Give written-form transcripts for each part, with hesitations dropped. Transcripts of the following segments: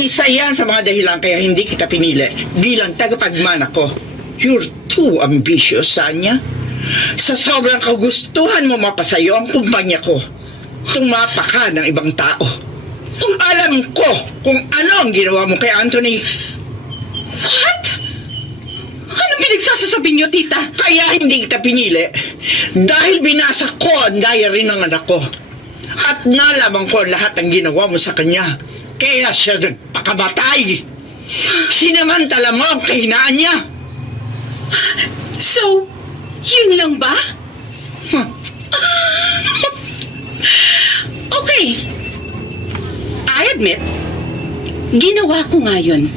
Isa yan sa mga dahilan kaya hindi kita pinili bilang tagapagmana ko. You're too ambitious, Sanya. Sa sobrang kagustuhan mo mapasayo ang kumpanya ko, tumapa ka ng ibang tao. Alam ko kung ano ang ginawa mo kay Anthony. What? Anong pinagsasasabi niyo, tita? Kaya hindi kita pinili dahil binasa ko ang diary ng anak ko. At nalaman ko lahat ng ginawa mo sa kanya. Kaya siya nagpakabatay. Sinamantala mo ang kahinaan niya. So, yun lang ba? Okay. I admit, ginawa ko nga yun.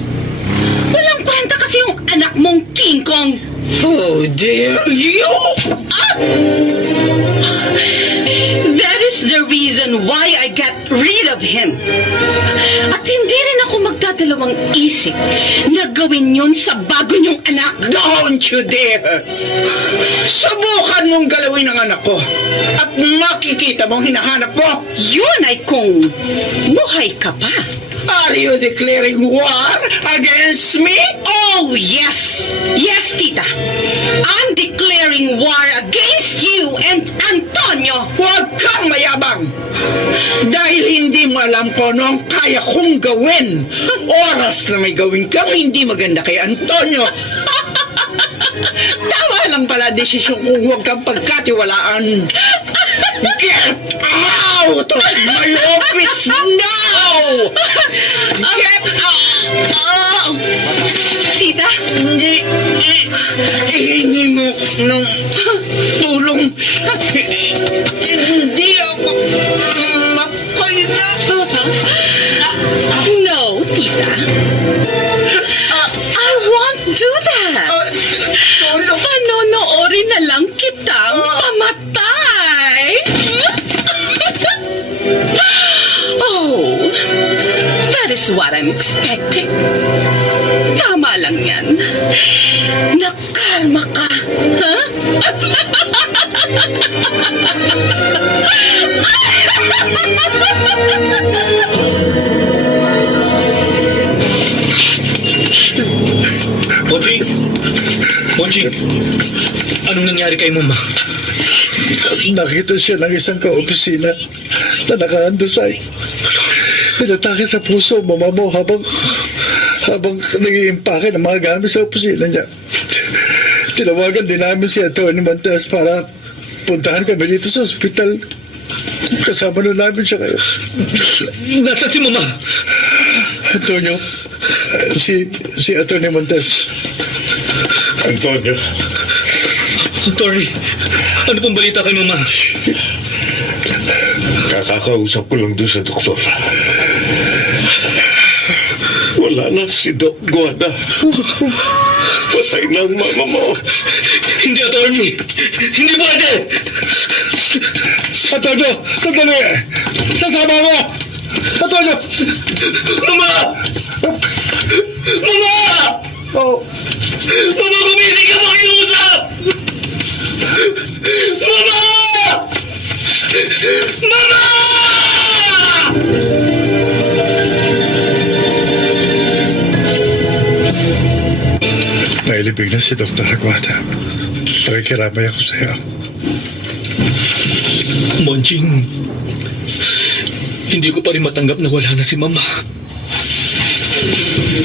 Walang kwenta kasi yung anak mong King Kong. Oh, dare you! That is the reason why I got rid of him. At hindi rin ako magdadalawang isip na gawin yun sa bago niyong anak. Don't you dare! Subukan mong galawin ang anak ko at makikita mong hinahanap mo. Yun ay kung buhay ka pa. Are you declaring war against me? Oh, yes! Yes, tita. I'm declaring war against you and Antonio. Huwag kang mayabang! Dahil hindi mo alam kung ano ang kaya kong gawin. Oras na may gawin kang hindi maganda kay Antonio. Tama lang pala desisyon kung huwag kang pagkatiwalaan. Get out of my office now! Get out! Tita? Ihingi mo ng tulong. Hindi ako makaya. No, tita. I won't do that. Tulong. Panonoorin na lang kitang pamatay. Oh, that is what I'm expecting. Tama lang yan. Nakalma ka, ha? Bonjing, anong nangyari kay Mama? Nakita siya ng isang kaopisina na nakahandusay. Pinatake sa puso ang mama mo habang nag-iimpake ng mga gamit sa opisina niya. Tinawagan din namin si Atty. Montes para puntahan kami dito sa ospital. Kasama na namin siya kayo. Nasa si Mama? Antonio, si Atty. Montes. Antonio, Attorney, ano pong balita kay Mama? kakakausap ko lang doon sa doktor. Wala na si Doc Guada. Patay na ang mama mo. Hindi, Attorney! Hindi pwede! Antonio, sandali! Sasama ko! Antonio! Mama! Mama! Oh, Mama, gumising ka makiusap! Mama! Mama! nailibig na si Dr. Aguada. Pakikiramay ako sa iyo. Bonjing, hindi ko pa rin matanggap na wala na si Mama.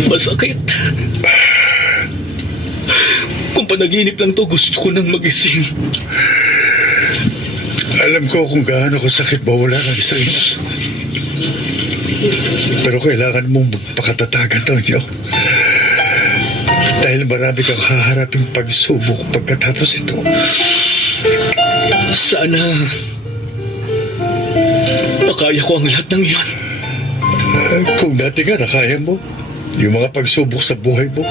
Masakit. Kung panaginip lang to, gusto ko nang magising. Alam ko kung gaano kasakit mawala ng isang ina. Pero kailangan mong magpakatatag, Antonio. Dahil marami kang haharaping pagsubok pagkatapos ito. Sana makaya ko ang lahat ng iyon. Kung dati ka nakaya mo, yung mga pagsubok sa buhay mo,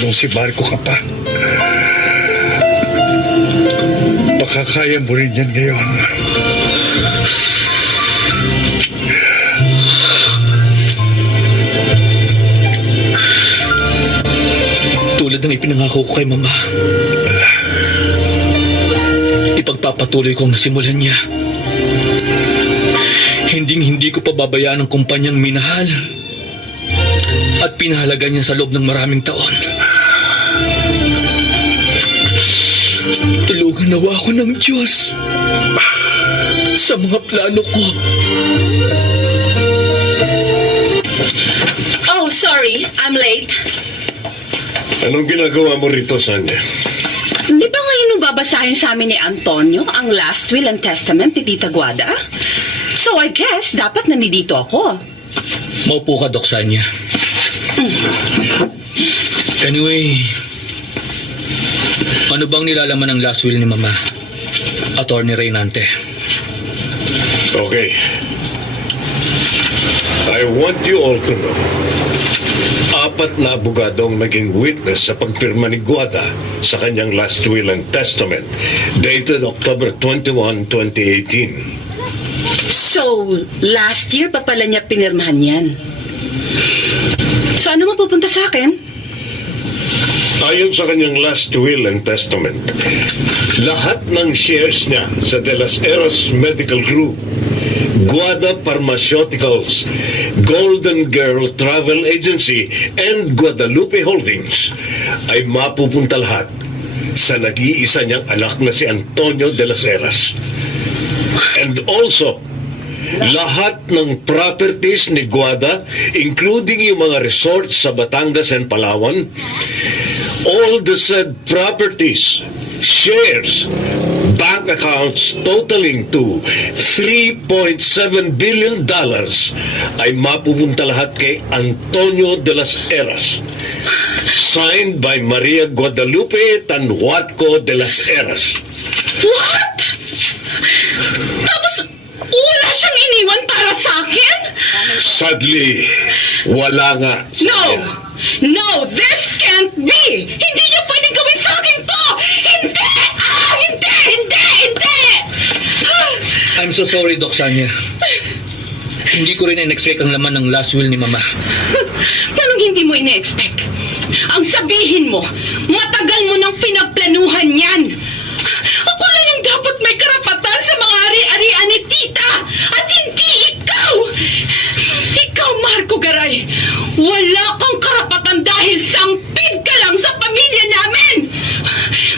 nung si Marco ka pa, makakaya mo rin yan ngayon. Tulad ng ipinangako ko kay Mama, ipagpapatuloy ko ang nasimulan niya. Hindi ko pababayaan ang kumpanyang minahal at pinahalaga niya sa loob ng maraming taon. Tulungan nawa ako ng Diyos sa mga plano ko. Oh, sorry. I'm late. Anong ginagawa mo rito, Sanya? Di ba ngayon nung babasahin sa amin ni Antonio ang last will and testament ni Tita Guada? So I guess dapat nandito ako. Maupo ka, Doc Sanya. Anyway, ano bang nilalaman ng last will ni Mama, Attorney Reynante? Okay. I want you all to know. 4 na abogadong naging witness sa pagpirma ni Guada sa kanyang last will and testament dated October 21, 2018. So, last year pa pala niya pinirmahan yan. So, ano mapupunta sa akin? Ayon sa kanyang last will and testament, lahat ng shares niya sa De Las Heras Medical Group, Guada Pharmaceuticals, Golden Girl Travel Agency, and Guadalupe Holdings ay mapupunta lahat sa nag-iisa niyang anak na si Antonio de las Heras. And also, lahat ng properties ni Guada, including yung mga resorts sa Batangas and Palawan, all the said properties, shares, bank accounts totaling to $3.7 billion ay mapupunta lahat kay Antonio de las Heras. Signed by Maria Guadalupe Tanhuatco de las Heras. What? Tapos, wala siyang iniwan para sa akin? Sadly, wala nga. No! No, this can't be! Hindi niya pwedeng gawin sa akin to! Hindi! Hindi! I'm so sorry, Doc Sanya. Hindi ko rin in-expect ang laman ng last will ni Mama. Anong hindi mo ine-expect? Ang sabihin mo, matagal mo nang pinagplanuhan yan! Ako lang yung dapat may karapatan sa mga ari-arian ni Tita! At hindi ikaw! Ikaw, Marco Garay! Wala kang karapatan dahil sangpid ka lang sa pamilya namin!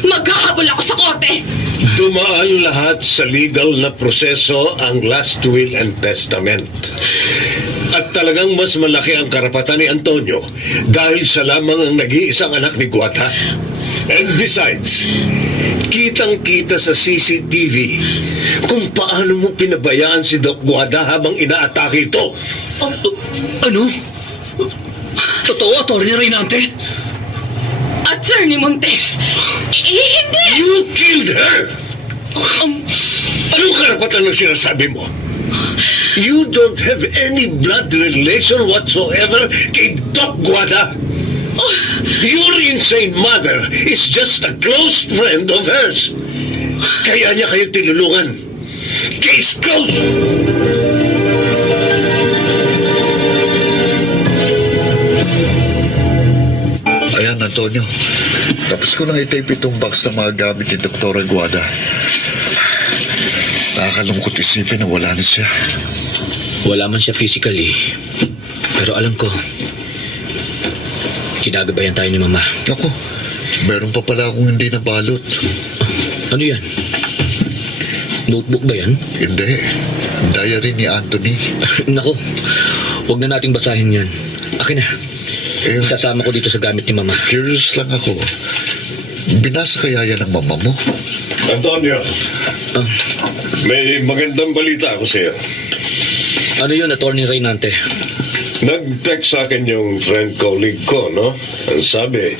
Maghahabol ako sa korte! Dumaan lahat sa legal na proseso ang last will and testament. At talagang mas malaki ang karapatan ni Antonio dahil sa lamang ang nag-iisang anak ni Guada. And besides, kitang-kita sa CCTV kung paano mo pinabayaan si Doc Guada habang inaatake ito. Ano? Totoo, Attorney Reynante? Attorney Montes! Hindi! You killed her! Anong karapatan ang sinasabi mo? You don't have any blood relation whatsoever kay Doc Guada. Your insane mother is just a close friend of hers. Kaya niya kayo tinulungan. Case closed! Ayan, Antonio. Tapos ko nang itape itong box na mga gamit ni Dr. Guada. Nakakalungkot isipin na wala na siya. Wala man siya physically. Pero alam ko, kinagabayan tayo ni Mama. Ako, meron pa pala akong hindi nabalot. Ano yan? Notebook ba yan? Hindi. Diary ni Anthony. Nako, huwag na nating basahin yan. Akin na. Eh, Isasama ko dito sa gamit ni Mama. curious lang ako. Binasa kaya yan ng mama mo? Antonio, Ah, may magandang balita ako sa iyo. ano yun, Attorney Reynante? Nag-text sa akin yung friend colleague ko, no? Ang sabi,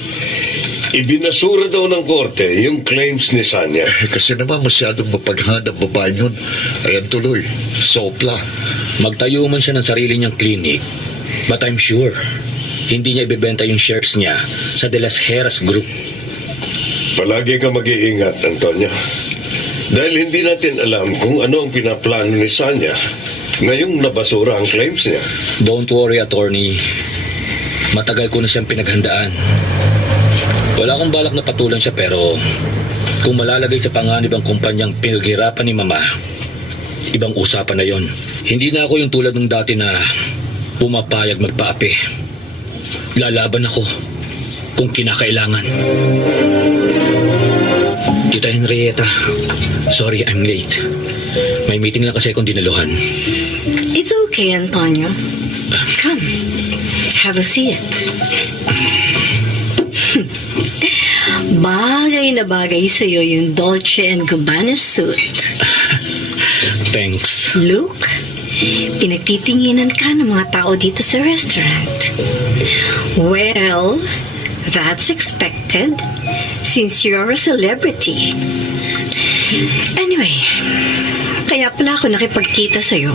ibinasura daw ng korte yung claims ni Sanya. Kasi naman masyadong mapaghanda ang babae yun. Ayan tuloy, sopla. Magtayo man siya ng sarili niyang clinic. But I'm sure, hindi niya ibebenta yung shares niya sa De Las Heras Group. Palagi ka mag-iingat, Antonio. Dahil hindi natin alam kung ano ang pinaplano ni Sanya ngayong nabasura ang claims niya. Don't worry, Attorney. Matagal ko na siyang pinaghandaan. Wala akong balak na patulan siya, pero kung malalagay sa panganib ang kumpanyang pinaghirapan ni Mama, ibang usapan na yon. Hindi na ako yung tulad ng dati na pumapayag magpaapi. lalaban ako kung kinakailangan. Tita Henrietta, sorry I'm late. May meeting lang kasi akong dinaluhan. It's okay, Antonio. Come, have a seat. Bagay na bagay sa'yo yung Dolce & Gabbana suit. Thanks. Look, pinagtitinginan ka ng mga tao dito sa restaurant. Well, that's expected since you're a celebrity. Anyway, kaya pala ako nakipagkita sa'yo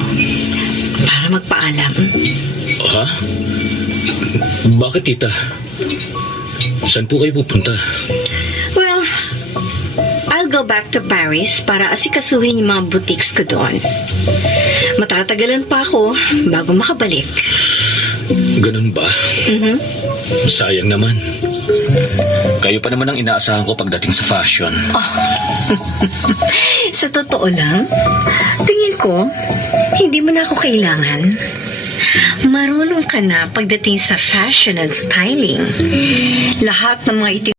para magpaalam. Ha? Bakit, tita? Saan po kayo pupunta? Well, I'll go back to Paris para asikasuhin yung mga boutiques ko doon. Matatagalan pa ako bago makabalik. Ganun ba? Sayang naman. Kayo pa naman ang inaasahan ko pagdating sa fashion. Sa totoo lang, tingin ko, hindi mo na ako kailangan. Marunong ka na pagdating sa fashion and styling. Lahat ng mga